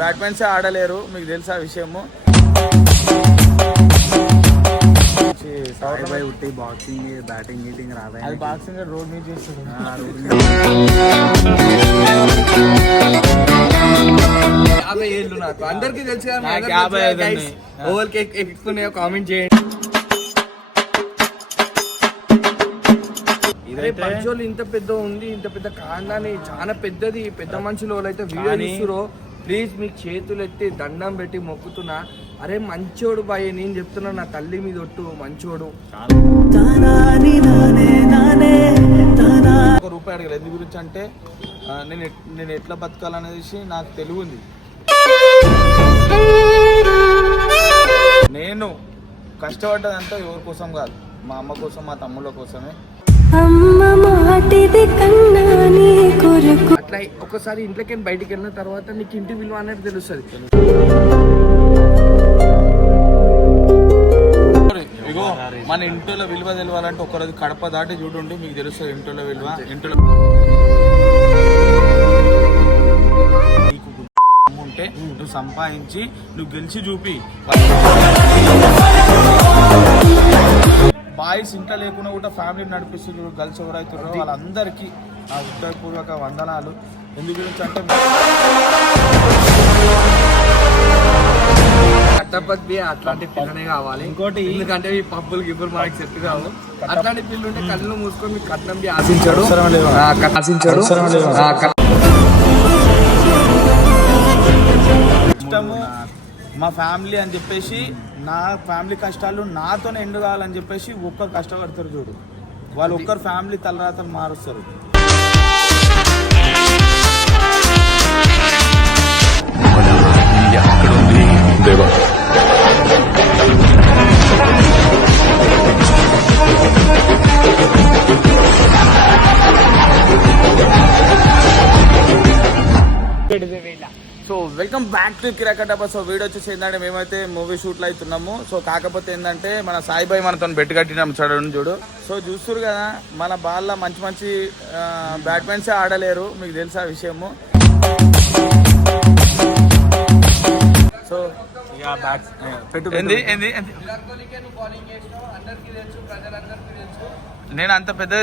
బ్యాట్మెన్సే ఆడలేరు, మీకు తెలుసా విషయము. బాక్సింగ్ బ్యాటింగ్ గీటింగ్ రాదా? అది బాక్సింగ్ రోడ్ మీద చేస్తారు. యాభై ఏళ్ళు నాకు అందరికి తెలుసు. ఓవర్కి ఎక్కువ కామెంట్ చేయండి. పక్షులు ఇంత పెద్ద ఉంది, ఇంత పెద్ద కాండాన్ని చాలా పెద్దది. పెద్ద మనుషులు వాళ్ళైతే వీడియో తీస్తురో ప్లీజ్ మీకు చేతులు ఎత్తి దండం పెట్టి మొక్కుతున్నా. అరే మంచోడు బాయ్, నేను చెప్తున్నా నా తల్లి మీద ఒట్టు మంచోడు. ₹1 అడగలేదు. ఎందు గురించి అంటే నేను ఎట్లా బతకాలనేసి నాకు తెలివి ఉంది. నేను కష్టపడ్డదంతా ఎవరి కోసం కాదు, మా అమ్మ కోసం, మా తమ్ముళ్ళ కోసమే. అట్లా ఒకసారి ఇంట్లోకి బయటికి వెళ్ళిన తర్వాత నీకు ఇంటి విలువ అనేది తెలుస్తుంది. ఇగో మన ఇంట్లో విలువ తెలవాలంటే ఒకరోజు కడప దాటి చూడండి, మీకు తెలుస్తుంది ఇంట్లో విలువ. ఇంట్లో నీకు ఉంటే నువ్వు సంపాదించి నువ్వు గెలిచి చూపి. బాయ్స్ ఇంట్లో లేకుండా కూడా ఫ్యామిలీని నడిపిస్తున్నారు. గర్ల్స్ ఎవరైతున్నారో వాళ్ళందరికీ నా హృదయపూర్వక వందనాలు. ఎందు గురించి అంటే కట్టపతి అట్లాంటి పిల్లనే కావాలి. ఇంకోటి ఎందుకంటే ఈ పబ్బులు గిబ్బులు మనకి సెట్ కావు. అట్లాంటి పిల్లలు ఉంటే కళ్ళు మూసుకొని మీకు కట్నం ఆశించాడు. ఇష్టము మా ఫ్యామిలీ అని చెప్పేసి, నా ఫ్యామిలీ కష్టాలు నాతోనే ఎండు కావాలని చెప్పేసి ఒక్కరు కష్టపడతారు చూడు. వాళ్ళు ఒక్కరు ఫ్యామిలీ తలరాతలు మారుస్తారు. సో వెల్కమ్ బ్యాక్ టు కిరాకటప్ప. సో వీడియో వచ్చేసి ఏంటంటే మేమైతే మూవీ షూట్లో అవుతున్నాము. సో కాకపోతే ఏంటంటే మన సాయిబాయి మనతో బెట్ కట్టినాం చూడండి చూడు. సో చూస్తున్నారు కదా, మన బాల్లో మంచి మంచి బ్యాట్మెన్సే ఆడలేరు, మీకు తెలుసా విషయము. సో నేను అంత పెద్ద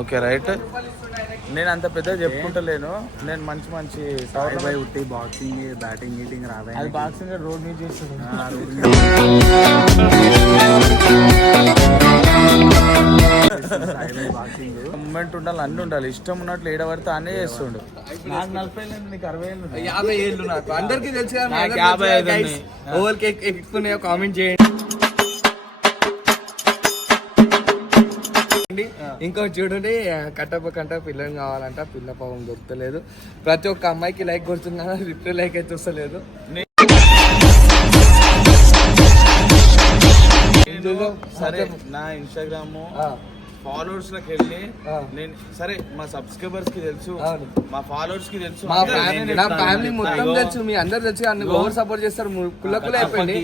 ఓకే రైట్, నేను అంత పెద్ద చెప్పుకుంటలేను. నేను మంచి మంచి బాక్సింగ్ బ్యాటింగ్ గీటింగ్ రాదా? అది బాక్సింగ్ రోడ్ మీద చేస్తారు. మూమెంట్ ఉండాలి, అన్ని ఉండాలి. ఇష్టం ఉన్నట్లు ఏడబడితే అనే చేస్తుండు. నాకు 40 ఏళ్ళు, నీకు 60 ఏళ్ళు. 50 ఏళ్ళు నాకు అందరికి తెలుసు. ఓవర్కి ఎక్కువ కామెంట్ చేయండి. ఇంకో చూడండి, కట్టప్ప పిల్లని కావాలంట. పిల్ల పాపం దొరకలేదు. ప్రతి ఒక్క అమ్మాయికి లైక్ కొడుతున్నా, రిప్లై లైక్ అయితే వస్తలేదు. సరే నా ఇన్స్టాగ్రామ్ ఫాలోవర్స్ లకు వెళ్ళి నేను సరే మా సబ్స్క్రైబర్స్ కి తెలుసు, మా ఫాలోవర్స్ కి తెలుసు, నా ఫ్యామిలీ మొత్తం తెలుసు, మీ అందరు తెలుసు. ఓవర్ సపోర్ట్ చేస్తారు. కుళ్ళకులు అయిపోయింది.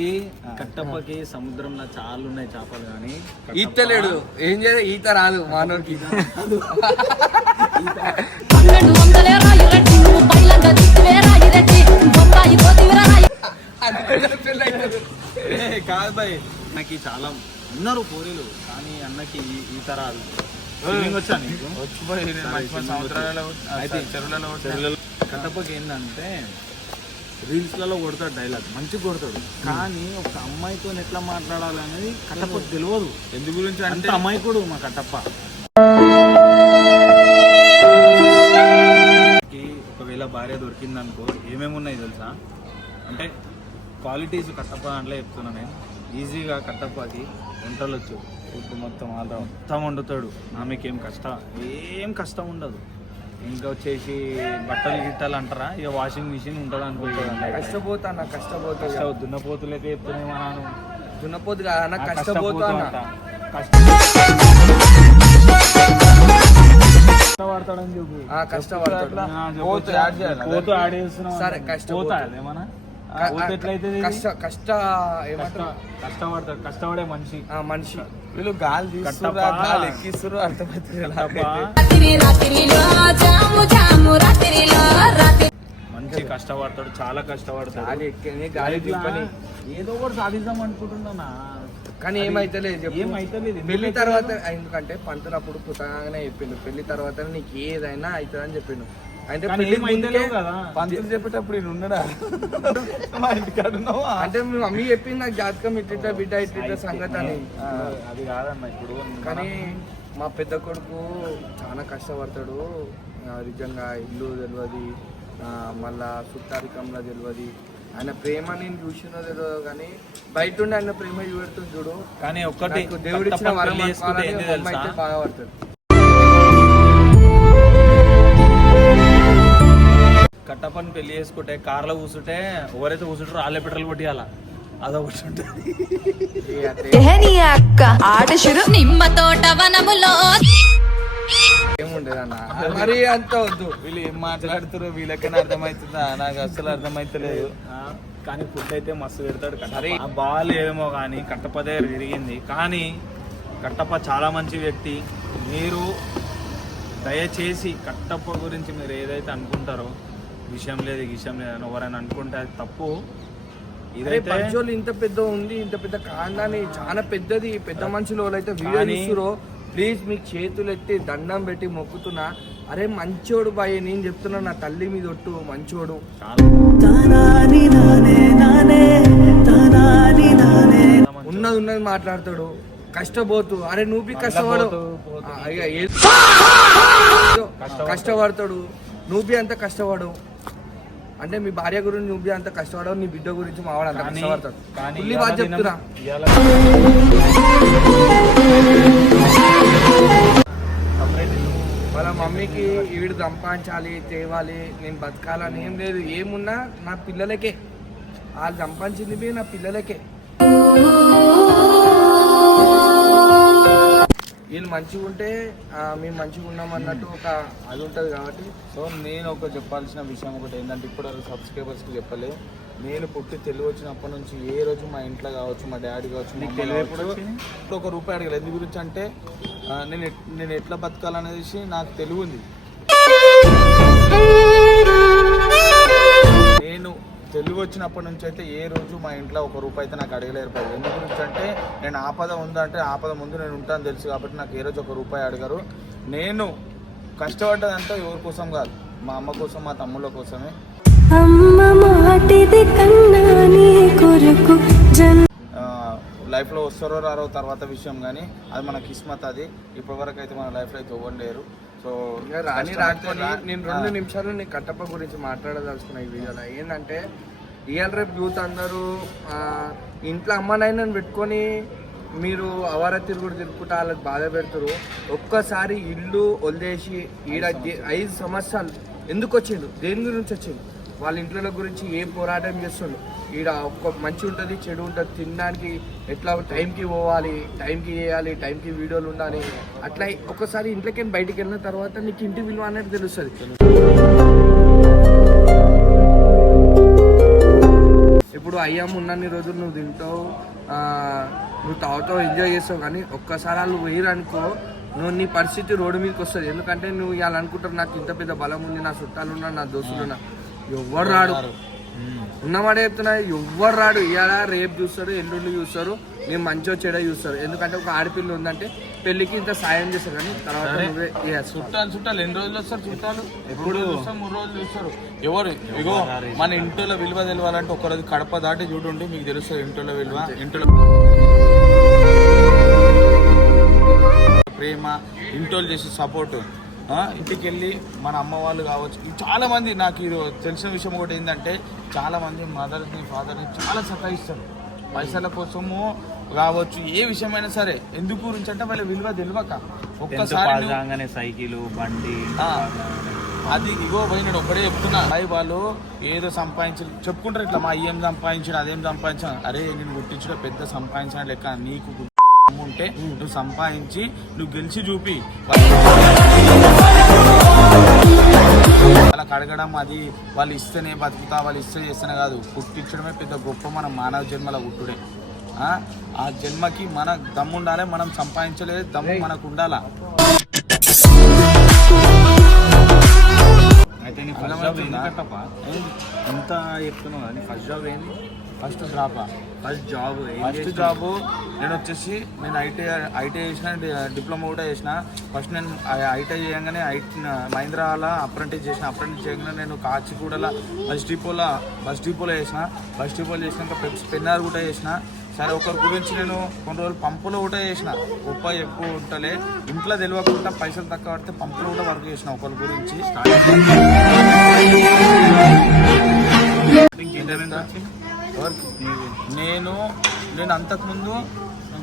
కట్టప్పకి సముద్రంలో చాలా ఉన్నాయి చేపలు, కానీ ఈతలేడు. ఏం చేయాలి, ఈత రాదు మానవుడికి. కాదు బాయ్, నాకు చాలా ఉన్నారు పోరీలు, కానీ అన్నకి ఈత రాదు. వచ్చా నీకు? కట్టప్పకి ఏంటంటే రీల్స్లలో కొడతాడు డైలాగ్, మంచిగా కొడతాడు. కానీ ఒక అమ్మాయితో ఎట్లా మాట్లాడాలి అనేది కట్టప్పకి తెలియదు. ఎందు గురించి అంటే అమ్మాయికుడు మా కట్టప్ప. ఒకవేళ భార్య దొరికిందనుకో ఏమేమి ఉన్నాయి తెలుసా? అంటే క్వాలిటీస్ కట్టప్ప దాంట్లో చెప్తున్నా నేను. ఈజీగా కట్టప్పకి వంటలు వచ్చు, ఫుడ్ మొత్తం వండుతాడు. ఆమెకి ఏం కష్టం ఉండదు. ఇంకా వచ్చేసి బట్టలు గిట్టలు అంటారా, ఇక వాషింగ్ మిషన్ ఉంటుంది అనుకుంటుంది. కష్టపోతా దున్నపోతులైతే చెప్తున్నాయి మా నాన్న. దున్నపోతు కాదన్న, కష్టపోతా కష్టపడతాడని చెప్పు. కష్టపడతాడు. పోతూ యాడ్ చేస్తున్నావు. సరే కష్టపోతా అదేమన్నా ఊత ఎట్లయితే కష్ట ఏమంటారు కష్టపడే మనిషి మనిషి. వీళ్ళు గాలి తీస్తుర్రా, కట్టప్ప. గాలి ఎక్కిస్తుర్రు అర్థమవుతుంది మంచి కష్టపడతాడు, చాలా కష్టపడతాడు. గాలి ఎక్కని గాలి తిప్పని ఏదో కూడా సాధిద్దాం అనుకుంటున్నా, కానీ ఏమైతలేదు చెప్పు. ఏమైతలేదు. పెళ్లి తర్వాత ఎందుకంటే పంతులప్పుడు కృతజ్ఞనే చెప్పిండు, పెళ్లి తర్వాత నీకు ఏదైనా అవుతుందని చెప్పిండు. అంటే పెళ్లి ముందుకే కదా పంతులు చెప్పేటప్పుడు ఈయన ఉన్నాడా? మా ఇంటికాడ ఉన్నావా? అంటే మీ మమ్మీ చెప్పింది నాకు జాతకం ఇట్లా బిడ్డ ఇట్లా సంగతి అని. అది కాదన్న ఇప్పుడు. కానీ మా పెద్ద కొడుకు చాలా కష్టపడతాడు. నిజంగా ఇల్లు తెలియదు, మళ్ళా చుట్టారికంలో తెలియదు. ఆయన ప్రేమ నేను చూసినో తెలియదు, కానీ బయట ఉండి ఆయన ప్రేమ చూపెడుతుంది చూడు. కానీ ఒక్కటి దేవుడు ఇచ్చిన వరం పెళ్లి చేసుకుంటే అనుకోవాలని ఏంది మా అమ్మ అయితే తెలుసా? బాగా పడుతుంది. కట్టప్పని పెళ్లి చేసుకుంటే కార్లో కూర్చుంటే ఎవరైతే కూర్చుంటారో వాళ్ళే పెట్రోల్ కొట్టియాల, అదొకటి ఉంటుంది. అక్క ఆట షురు నిమ్మ తోట వనములో ఏముండదు అన్న, మరి అంత వద్దు. వీళ్ళు ఏం మాట్లాడుతారో వీళ్ళకైనా అర్థమవుతుందా? నాకు అసలు అర్థమైతలేదు. కానీ ఫుడ్ అయితే మస్తు పెడతాడు కట్టప్ప. ఆ బాల్ ఏమో కానీ కట్టప్ప దగ్గర తిరిగింది. కానీ కట్టప్ప చాలా మంచి వ్యక్తి. మీరు దయచేసి కట్టప్ప గురించి మీరు ఏదైతే అనుకుంటారో విషయం లేదు అని ఎవరైనా అనుకుంటే అది తప్పు. ఇదైతే పంచోళ్ళు ఇంత పెద్ద ఉంది, ఇంత పెద్ద కాండాన్ని చాలా పెద్దది, పెద్ద మనుషులు వాళ్ళైతే వీడియో తీస్తురో ప్లీజ్ మీకు చేతులు ఎత్తి దండం పెట్టి మొక్కుతున్నా. అరే మంచోడు బాయ్, నేను చెప్తున్నా నా తల్లి మీద ఒట్టు, మంచోడు. ఉన్నది ఉన్నది మాట్లాడతాడు, కష్టపోతూ. అరే నువ్వు కష్టపడు, కష్టపడతాడు. నువ్వు అంత కష్టపడు అంటే మీ భార్య గురించి నువ్వు అంత కష్టపడవు, నీ బిడ్డ గురించి మావాడు అంత కష్టపడతాడు. ఉల్లి బాగా చెప్తున్నా. వాళ్ళ మమ్మీకి ఈవిడ సంపాదించాలి, తేవాలి, నేను బతకాలని ఏం లేదు. ఏమున్నా నా పిల్లలకే, వాళ్ళు సంపాదించింది నా పిల్లలకే. వీళ్ళు మంచిగా ఉంటే మేము మంచిగా ఉన్నాం అన్నట్టు ఒక అది ఉంటుంది కాబట్టి. సో నేను ఒక చెప్పాల్సిన విషయం ఒకటి ఏంటంటే, ఇప్పుడు సబ్స్క్రైబర్స్కి చెప్పలే. నేను పుట్టి తెలివి వచ్చినప్పటి నుంచి ఏ రోజు మా ఇంట్లో కావచ్చు, మా డాడీ కావచ్చు, మా అమ్మ కావచ్చు, ఇప్పుడు ఒక రూపాయి అడగలేదు. ఎందు గురించి అంటే నేను ఎట్లా బతకాలనేసి నాకు తెలివి ఉంది. నేను తెలివి వచ్చినప్పటి నుంచి అయితే ఏ రోజు మా ఇంట్లో ఒక రూపాయి అయితే నాకు అడగలేరు. ఎందు గురించి అంటే నేను ఆపద ఉందంటే ఆపద ముందు నేను ఉంటాను తెలుసు కాబట్టి నాకు ఏ రోజు ఒక రూపాయి అడగరు. నేను కష్టపడ్డదంతా ఎవరి కోసం కాదు, మా అమ్మ కోసం, మా తమ్ముళ్ళ కోసమే. లైఫ్లో వస్తారో రారో తర్వాత విషయం, కానీ అది మన కిస్మత్. అది ఇప్పటివరకు అయితే మన లైఫ్లో అయితే ఇవ్వలేరు. సో రాని రాకపోతే నేను 2 నిమిషాలు నీ కట్టప్ప గురించి మాట్లాడదలుచుకున్నా ఈ వీడియోలో. ఏంటంటే ఇవాళ రేపు యూత్ అందరూ ఇంట్లో అమ్మనైనా పెట్టుకొని మీరు అవర తిరుగుకుంటా వాళ్ళకి బాధ పెడతారు. ఒక్కసారి ఇల్లు వదిలేసి ఈడ 5 సంవత్సరాలు ఎందుకు వచ్చిండు, దేని గురించి వచ్చిండు, వాళ్ళ ఇంట్లో గురించి ఏ పోరాటం చేస్తుండు. ఈడ ఒక్క మంచి ఉంటుంది, చెడు ఉంటుంది, తినడానికి ఎట్లా టైంకి పోవాలి, టైంకి చేయాలి, టైంకి వీడియోలు ఉండాలి. అట్లా ఒక్కసారి ఇంట్లోకి బయటికి వెళ్ళిన తర్వాత నీకు ఇంటి విలువ అనేది తెలుస్తుంది. ఇప్పుడు అయ్యాము ఉన్నన్ని రోజులు నువ్వు తింటావు, నువ్వు తాగుతావు, ఎంజాయ్ చేస్తావు. కానీ ఒక్కసారి వాళ్ళు వేయరనుకో, నువ్వు నీ పరిస్థితి రోడ్డు మీదకి వస్తుంది. ఎందుకంటే నువ్వు ఇవాళ అనుకుంటారు నాకు ఇంత పెద్ద బలం ఉంది, నా చుట్టాలు ఉన్నా, నా దోస్తులు ఉన్నా. ఎవ్వరు రాడు, ఉన్నవాడే చెప్తున్నా, ఎవ్వరు రాడు. ఇవాళ రేపు చూస్తారు, ఎల్లుండి చూస్తారు, మేము మంచిగా చెడ చూస్తారు. ఎందుకంటే ఒక ఆడపిల్ల ఉందంటే పెళ్లికి ఇంత సాయం చేస్తారు, కానీ తర్వాత నువ్వే చుట్టాలు ఎన్ని రోజులు వస్తారు? చుట్టాలు ఎప్పుడు చూస్తారు? 3 రోజులు చూస్తారు. ఎవరు ఇగో మన ఇంట్లో విలువ తెలవాలంటే ఒకరోజు కడప దాటి చూడండి, మీకు తెలుస్తుంది ఇంట్లో విలువ. ఇంట్లో ప్రేమ, ఇంట్లో చేసే సపోర్టు, ఇంటికి వెళ్ళి మన అమ్మ వాళ్ళు కావచ్చు. చాలా మంది నాకు ఇది తెలిసిన విషయం ఒకటి ఏంటంటే, చాలా మంది మదర్ని ఫాదర్ని చాలా సతాయిస్తారు పైసల కోసము కావచ్చు, ఏ విషయమైనా సరే. ఎందుకు గురించి అంటే వాళ్ళ విలువ తెలియక ఒక్కసారి సైకిల్ బండి అది ఇగో పోయి నేను ఒక్కడే చెప్తున్నా. వాళ్ళు ఏదో చెప్పుకుంటారు ఇట్లా, మా ఏం సంపాదించిన అదేం సంపాదించిన. అరే నేను గుర్తించడం పెద్ద సంపాదించిన లెక్క. నీకు ఉంటే నువ్వు సంపాదించి నువ్వు గెలిచి చూపి, వాళ్ళ అడగడం అది వాళ్ళు ఇస్తేనే బతుకుతా, వాళ్ళు ఇస్తే చేస్తేనే కాదు, పుట్టించడమే పెద్ద గొప్ప మన మానవ జన్మల పుట్టుడే. ఆ జన్మకి మన దమ్ము ఉండాలి, మనం సంపాదించలేదు దమ్ము మనకు ఉండాలా. అయితే నీ ఫస్ట్ జాబ్ ఏంది కట్టప్ప? ఎంత చెప్తున్నావు కదా, నీ ఫస్ట్ జాబ్ ఏంది? ఫస్ట్ డ్రాపా ఫస్ట్ జాబ్ ఫస్ట్ జాబు నేను వచ్చేసి నేను ఐటీ చేసిన, డిప్లొమా కూడా చేసిన. ఫస్ట్ నేను ఐటీ చేయగానే మహీంద్రాలో అప్రెంటిస్ చేయగానే నేను కాచిగూడలో బస్ డిపోలో చేసిన. బస్ డిపోలో చేసినాక పెన్నార్ కూడా చేసిన. సరే ఒకరి గురించి నేను కొన్ని రోజులు పంపులో కూడా చేసిన. గొప్ప ఎక్కువ ఉంటలే, ఇంట్లో తెలియకుండా పైసలు తక్కువ పడితే పంపులో కూడా వర్క్ చేసిన ఒకరి గురించి. నేను అంతకుముందు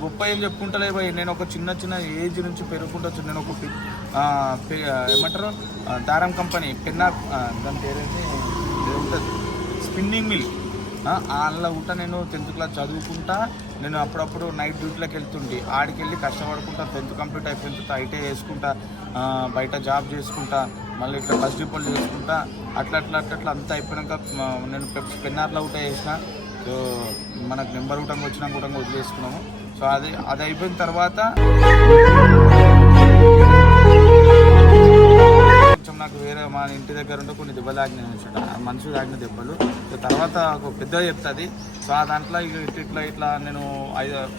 గొప్ప ఏం చెప్పుకుంటలే భయ్. నేను ఒక చిన్న ఏజ్ నుంచి పెరుగుకుంటూ వచ్చి నేను ఒక ఏమంటారు దారం కంపెనీ పెన్నా, దాని పేరేంటి ఉంటుంది, స్పిన్నింగ్ మిల్. అందులో కూడా నేను 10th క్లాస్ చదువుకుంటా. నేను అప్పుడప్పుడు నైట్ డ్యూటీలోకి వెళ్తుండే, ఆడికి వెళ్ళి కష్టపడుకుంటా. 10th కంప్లీట్ అయిపోయిన తర్వాత ఐటీ చేసుకుంటా, బయట జాబ్ చేసుకుంటా, మళ్ళీ ఇట్లా బస్ డిపోలు చేసుకుంటా. అట్లా అంతా అయిపోయాక నేను పెన్నార్లో కూడా చేసిన. సో మనకు నెంబర్ కూడా వచ్చినా కూడా వదిలేసుకున్నాము. సో అది అయిపోయిన తర్వాత కొంచెం నాకు వేరే మా ఇంటి దగ్గర ఉంటే కొన్ని దెబ్బలు తాగినాయి అనమాట, మనుషులు తాగిన దెబ్బలు. సో తర్వాత ఒక పెద్దగా చెప్తుంది. సో ఆ దాంట్లో ఇట్లా నేను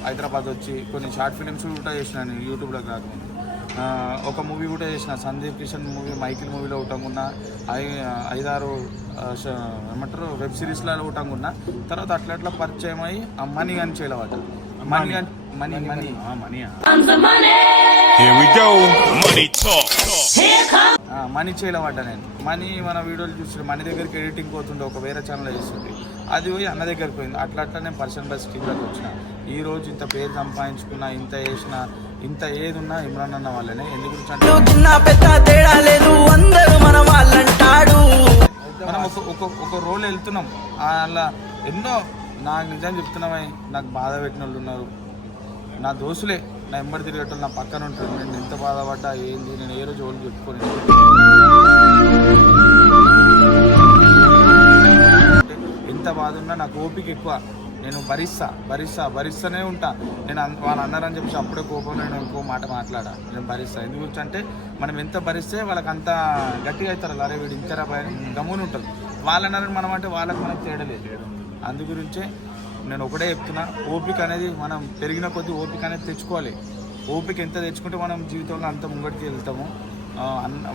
హైదరాబాద్ వచ్చి కొన్ని షార్ట్ ఫిలిమ్స్ కూడా చేసిన. నేను యూట్యూబ్లో కాకుండా ఒక మూవీ కూడా చేసిన, సందీప్ కిషన్ మూవీ, మైకిల్ మూవీలో ఉంటామున్నా, 5-6 ఏమంటారు వెబ్ సిరీస్లో ఉంటామున్నా. తర్వాత అట్లా పరిచయం అయ్యి ఆ మనీ అని చేయలేవాట. మనీ చేయలేవాట. నేను మనీ మన వీడియోలు చూస్తుండే, మనీ దగ్గరికి ఎడిటింగ్ పోతుండే, ఒక వేరే ఛానల్ చేస్తుండే. అది పోయి అన్న దగ్గరికి పోయింది. అట్లా నేను పర్సన్ బస్ కిందకి వచ్చిన. ఈ రోజు ఇంత పేరు సంపాదించుకున్నా, ఇంత చేసిన, ఇంత ఏది ఉన్నా ఇమ్రాన్ అన్న వాళ్ళనే. ఎందుకు మనం ఒక రోల్ వెళ్తున్నాం, అలా ఎన్నో నాకు నిజం చెప్తున్నామా, నాకు బాధ పెట్టిన వాళ్ళు ఉన్నారు, నా దోస్తులే, నా ఎంబడి తిరిగేటోళ్ళు నా పక్కన ఉంటారు. నేను ఎంత బాధపడ్డా ఏంది, నేను ఏ రోజు వాళ్ళు చెప్పుకొని ఎంత బాధ ఉన్నా నాకు ఓపిక ఎక్కువ. నేను భరిస్తానే ఉంటా. నేను వాళ్ళు అన్నారని చెప్పేసి అప్పుడే కోపం నేను ఇంకో మాట మాట్లాడా. నేను భరిస్తా. ఎందుకు అంటే మనం ఎంత భరిస్తే వాళ్ళకి అంత గట్టిగా అవుతారు. అరే వీడు ఇంతరా భయ గమ్మున ఉంటారు. వాళ్ళు అన్నారని మనం అంటే వాళ్ళకి మనకు తేడలేదు. అందు గురించే నేను ఒకటే చెప్తున్నా, ఓపిక అనేది మనం పెరిగిన కొద్దీ ఓపిక అనేది తెచ్చుకోవాలి. ఓపిక ఎంత తెచ్చుకుంటే మనం జీవితంలో అంత ముంగడికి వెళ్తాము.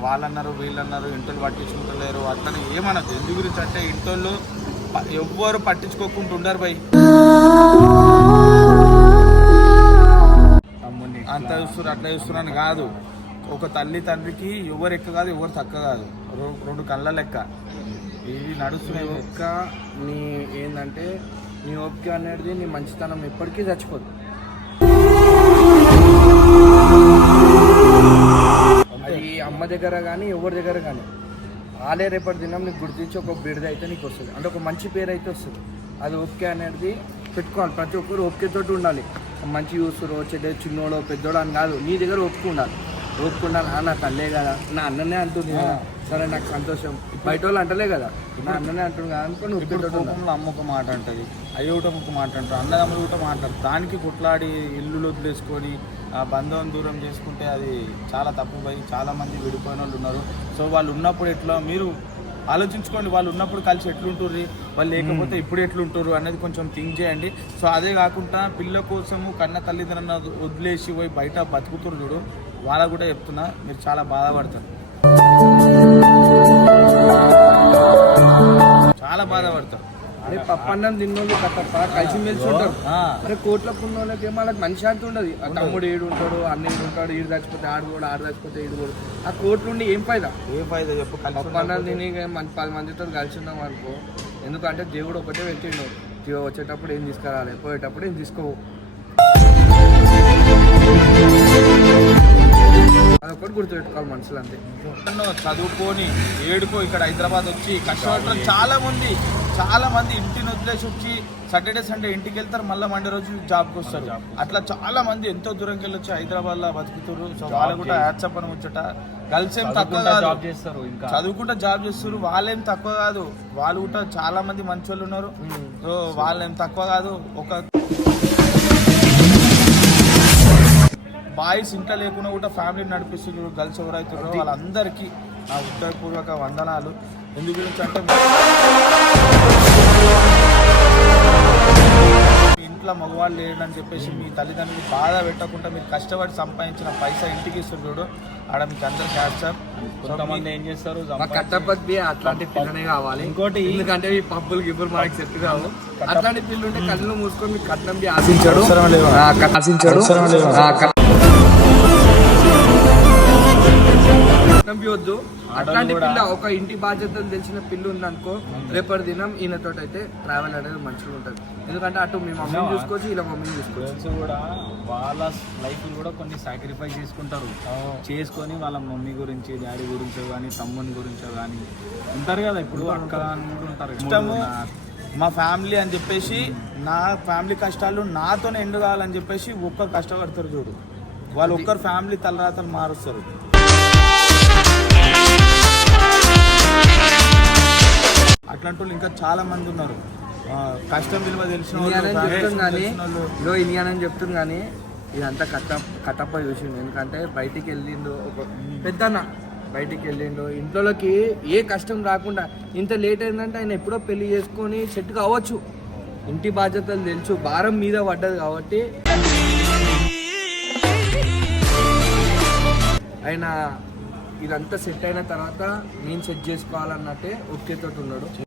వాళ్ళన్నారు వీళ్ళన్నారు ఇంటోళ్ళు పట్టించుకుంటలేరు అట్లనే ఏమనదు. ఎందు గురించి అంటే ఇంటోళ్ళు ఎవ్వరు పట్టించుకోకుండా ఉండరు భయ్. అంత చూస్తున్నారు అట్లా చూస్తున్నాను కాదు. ఒక తల్లి తండ్రికి ఎవరు ఎక్క కాదు, ఎవరు తక్కువ కాదు, 2 కళ్ళ లెక్క ఇవి నడుస్తున్నాయి. ఓపిక నీ ఏంటంటే నీ ఓపిక అనేది నీ మంచితనం ఎప్పటికీ చచ్చిపోదు. అది అమ్మ దగ్గర కానీ ఎవరి దగ్గర కానీ వాళ్ళే రేపటి దినం నీకు గుర్తించి ఒక బిడ్డ అయితే నీకు వస్తుంది, అంటే ఒక మంచి పేరు అయితే వస్తుంది. అది ఓపిక అనేది పెట్టుకోవాలి. ప్రతి ఒక్కరు ఓపికతోటి ఉండాలి. మంచి చూస్తురో చెడ్డ చిన్నోడో పెద్దోడో అని కాదు, నీ దగ్గర ఒప్పుకుండాలి. నా తల్లే కదా, నా అన్ననే అంటుంది కదా, సరే నాకు సంతోషం. బయట వాళ్ళు అంటలే కదా, నా అన్ననే అంటుంది కదా అనుకోని కోపంలో అమ్మ ఒక మాట అంటుంది, అయ్యోట ఒక మాట అంటారు, అన్నదమ్ములు కూడా మాట్లాడతారు. దానికి కొట్లాడి ఇల్లు వదిలేసుకొని బంధం దూరం చేసుకుంటే అది చాలా తప్పు పోయి చాలామంది విడిపోయిన వాళ్ళు ఉన్నారు. సో వాళ్ళు ఉన్నప్పుడు ఎట్లా మీరు ఆలోచించుకోండి, వాళ్ళు ఉన్నప్పుడు కలిసి ఎట్లుంటుర్రు, వాళ్ళు లేకపోతే ఇప్పుడు ఎట్లుంటారు అనేది కొంచెం థింక్ చేయండి. సో అదే కాకుండా పిల్ల కోసము కన్న తల్లిదండ్రులను వదిలేసి పోయి బయట బతుకుతురు చూడు, వాళ్ళకు కూడా చెప్తున్నా, మీరు చాలా బాధపడతారు, చాలా బాధపడతారు. అరే పప్పన్నం తిన్నోళ్ళు కట్టప్ప కలిసి మెలిసి ఉంటారు. అరే కోట్లకు ఉన్న వాళ్ళకి ఏమో వాళ్ళకి మంచి శాంతి ఉండదు. ఆ తమ్ముడు ఏడు ఉంటాడు, అన్న ఏడు ఉంటాడు, ఈడు చచ్చిపోతే ఆడు కూడా, ఆడు చచ్చిపోతే ఈడు కూడా. ఆ కోట్లు ఉండి ఏం ఫైదా చెప్పు. పప్పన్నం తిని 10 మందితో కలిసి ఉన్నాం అనుకో. ఎందుకంటే దేవుడు ఒకటే పెట్టిండు, వచ్చేటప్పుడు ఏం తీసుకురాలి, పోయేటప్పుడు ఏం తీసుకోవు. అదొకటి గుర్తుపెట్టుకోవాలి మనుషులు అంతే. చదువుకొని ఏడుకో ఇక్కడ హైదరాబాద్ వచ్చి కష్టపడటం చాలా చాలా మంది ఇంటిని వదిలేసి వచ్చి సాటర్డే సండే ఇంటికి వెళ్తారు, మళ్ళీ మండే రోజు జాబ్కి వస్తారు. అట్లా చాలా మంది ఎంతో దూరంకి వెళ్ళొచ్చి హైదరాబాద్ లో బతుకుతారు. సో వాళ్ళు కూడా హ్యాట్సప్ అని ముచ్చట. గర్ల్స్ ఏం తక్కువ కాదు, జాబ్ చేస్తారు, ఇంకా చదువుకుంటా జాబ్ చేస్తారు. వాళ్ళేం తక్కువ కాదు, వాళ్ళు కూడా చాలా మంది మంచి వాళ్ళు ఉన్నారు. సో వాళ్ళేం తక్కువ కాదు. ఒక బాయ్స్ ఇంట్లో లేకుండా కూడా ఫ్యామిలీని నడిపిస్తున్నారు గర్ల్స్ ఎవరైతున్నారో వాళ్ళందరికీ నా ఉత్తరపూర్వక వందనాలు. ఎందు గురించి అంటే మీ ఇంట్లో మగవాళ్ళు లేడని చెప్పేసి మీ తల్లిదండ్రులు బాధ పెట్టకుండా మీరు కష్టపడి సంపాదించిన పైసా ఇంటికి ఇస్తారు చూడు, ఆడ మీకు అందరికి హ్యాట్సప్. కొంతమంది ఏం చేస్తారు, మా కట్టపతి అట్లాంటి పిల్లనే కావాలి. ఇంకోటి ఎందుకంటే ఈ పబ్బులు గిబ్బులు మనకి సెట్ కావు. అట్లాంటి పిల్లలు ఉంటే కళ్ళు మూసుకొని మీకు కట్నం ఆశించాడు కట్నం వద్దు. అట్లాంటి పిల్ల ఒక ఇంటి బాధ్యతలు తెలిసిన పిల్ల ఉందనుకో, రేపటి దినం ఈయనతో అయితే ట్రావెల్ అనేది మంచిగా ఉంటుంది. ఎందుకంటే అటు మీ మమ్మీని చూసుకోవచ్చు, ఇలా మమ్మీని చూసుకోవచ్చు. గర్ల్స్ కూడా వాళ్ళ లైఫ్ కూడా కొన్ని సాక్రిఫైస్ చేసుకుంటారు, చేసుకొని వాళ్ళ మమ్మీ గురించి, డాడీ గురించో కానీ, తమ్ముని గురించో కానీ ఉంటారు కదా. ఇప్పుడు అక్క అని కూడా ఉంటారు. ఇష్టము మా ఫ్యామిలీ అని చెప్పేసి, నా ఫ్యామిలీ కష్టాలు నాతోనే ఎండు కావాలని చెప్పేసి ఒక్కరు కష్టపడతారు చూడు, వాళ్ళు ఒక్కరు ఫ్యామిలీ తలరాతలు మారుస్తారు. అట్లాంటి వాళ్ళు ఇంకా చాలా మంది ఉన్నారు. కష్టం విలువ తెలిసిన ఇండియానని చెప్తుంది కానీ ఇదంతా కట్టప్ప చూసిండు. ఎందుకంటే బయటికి వెళ్ళిండు, ఒక పెద్దన్న బయటికి వెళ్ళిండు, ఇంట్లోకి ఏ కష్టం రాకుండా. ఇంత లేట్ అయిందంటే ఆయన ఎప్పుడో పెళ్లి చేసుకొని సెట్ కావచ్చు, ఇంటి బాధ్యతలు తెలుసు, భారం మీద పడ్డది కాబట్టి ఆయన ఇదంతా సెట్ అయిన తర్వాత నేను సెట్ చేసుకోవాలన్నట్టే ఒకే తోటి ఉన్నాడు.